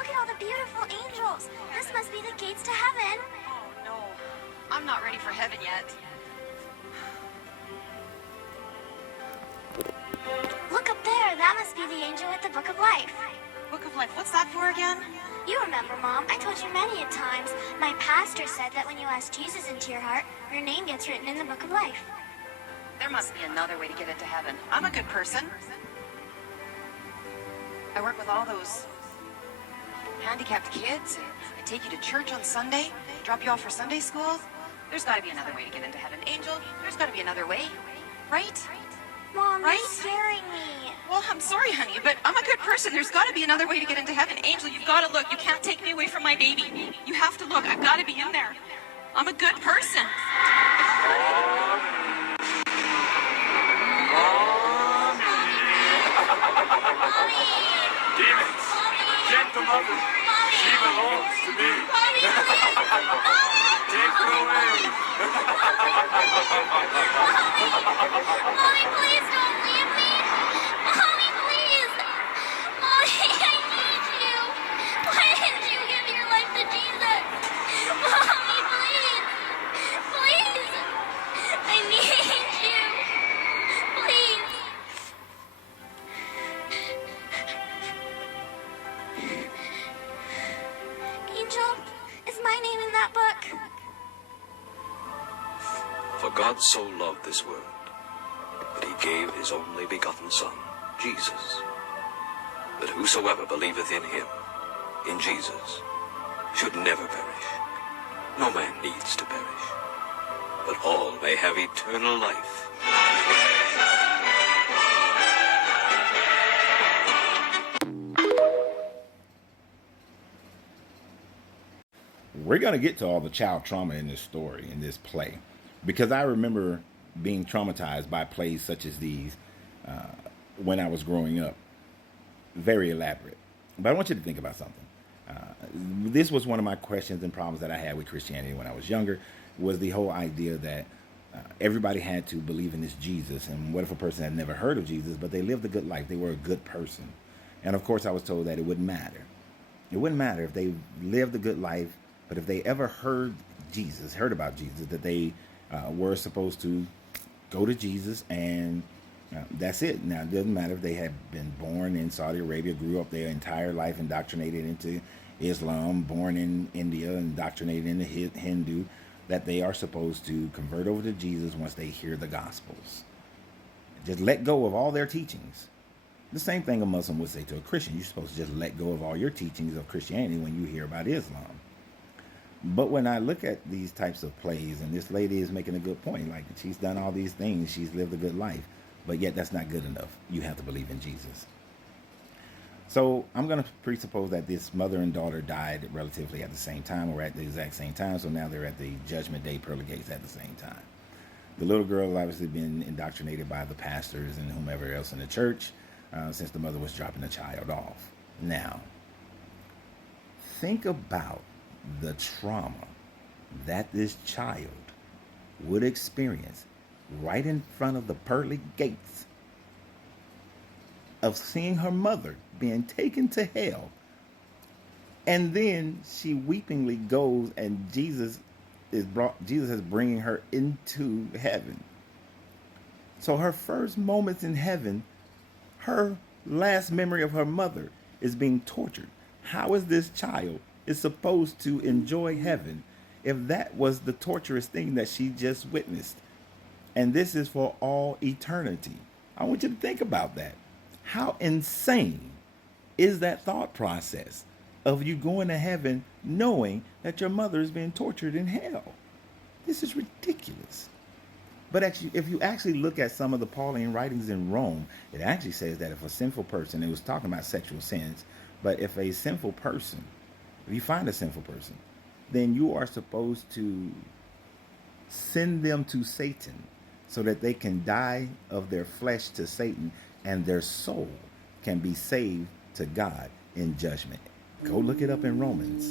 Look at all the beautiful angels. This must be the gates to heaven. Oh, no. I'm not ready for heaven yet. Look up there. That must be the angel with the Book of Life. Book of Life, what's that for again? You remember, Mom, I told you many a times, my pastor said that when you ask Jesus into your heart, your name gets written in the Book of Life. There must be another way to get into heaven. I'm a good person. I work with all those handicapped kids. I take you to church on Sunday, drop you off for Sunday school. There's got to be another way to get into heaven. Angel, there's got to be another way, right? Mom, Right? you're scaring me. Well, I'm sorry, honey, but I'm a good person. There's got to be another way to get into heaven. Angel, you've got to look. You can't take me away from my baby. You have to look. I've got to be in there. I'm a good person. Demons, reject the mother. She belongs to me. Take her away. Mommy, please don't leave me. Mommy, please. Mommy, I need you. Why didn't you give your life to Jesus? Mommy, please. Please. I need you. Please. Angel, is my name in that book? For God so loved this world, that he gave his only begotten Son, Jesus, that whosoever believeth in him, in Jesus, should never perish. No man needs to perish, but all may have eternal life. We're going to get to all the child trauma in this story, in this play, because I remember being traumatized by plays such as these when I was growing up. Very elaborate. But I want you to think about something. This was one of my questions and problems that I had with Christianity when I was younger, was the whole idea that everybody had to believe in this Jesus. And what if a person had never heard of Jesus, but they lived a good life? They were a good person. And of course, I was told that it wouldn't matter. It wouldn't matter if they lived a good life, but if they ever heard about Jesus, that they were supposed to go to Jesus, and that's it. Now, it doesn't matter if they had been born in Saudi Arabia, grew up their entire life indoctrinated into Islam, born in India, indoctrinated into Hindu, that they are supposed to convert over to Jesus once they hear the Gospels. Just let go of all their teachings. The same thing a Muslim would say to a Christian. You're supposed to just let go of all your teachings of Christianity when you hear about Islam. But when I look at these types of plays, and this lady is making a good point, like she's done all these things, she's lived a good life, but yet that's not good enough. You have to believe in Jesus. So I'm going to presuppose that this mother and daughter died relatively at the same time, or at the exact same time. So now they're at the Judgment Day pearly gates at the same time. The little girl has obviously been indoctrinated by the pastors and whomever else in the church since the mother was dropping the child off. Now, think about the trauma that this child would experience right in front of the pearly gates of seeing her mother being taken to hell, and then she weepingly goes and Jesus is bringing her into heaven. So her first moments in heaven, her last memory of her mother is being tortured. How is this child is supposed to enjoy heaven if that was the torturous thing that she just witnessed? And this is for all eternity. I want you to think about that. How insane is that thought process of you going to heaven knowing that your mother is being tortured in hell? This is ridiculous. But actually, if you actually look at some of the Pauline writings in Rome, it actually says that if a sinful person, it was talking about sexual sins, but if a sinful person, if you find a sinful person, then you are supposed to send them to Satan so that they can die of their flesh to Satan and their soul can be saved to God in judgment. Go look it up in Romans.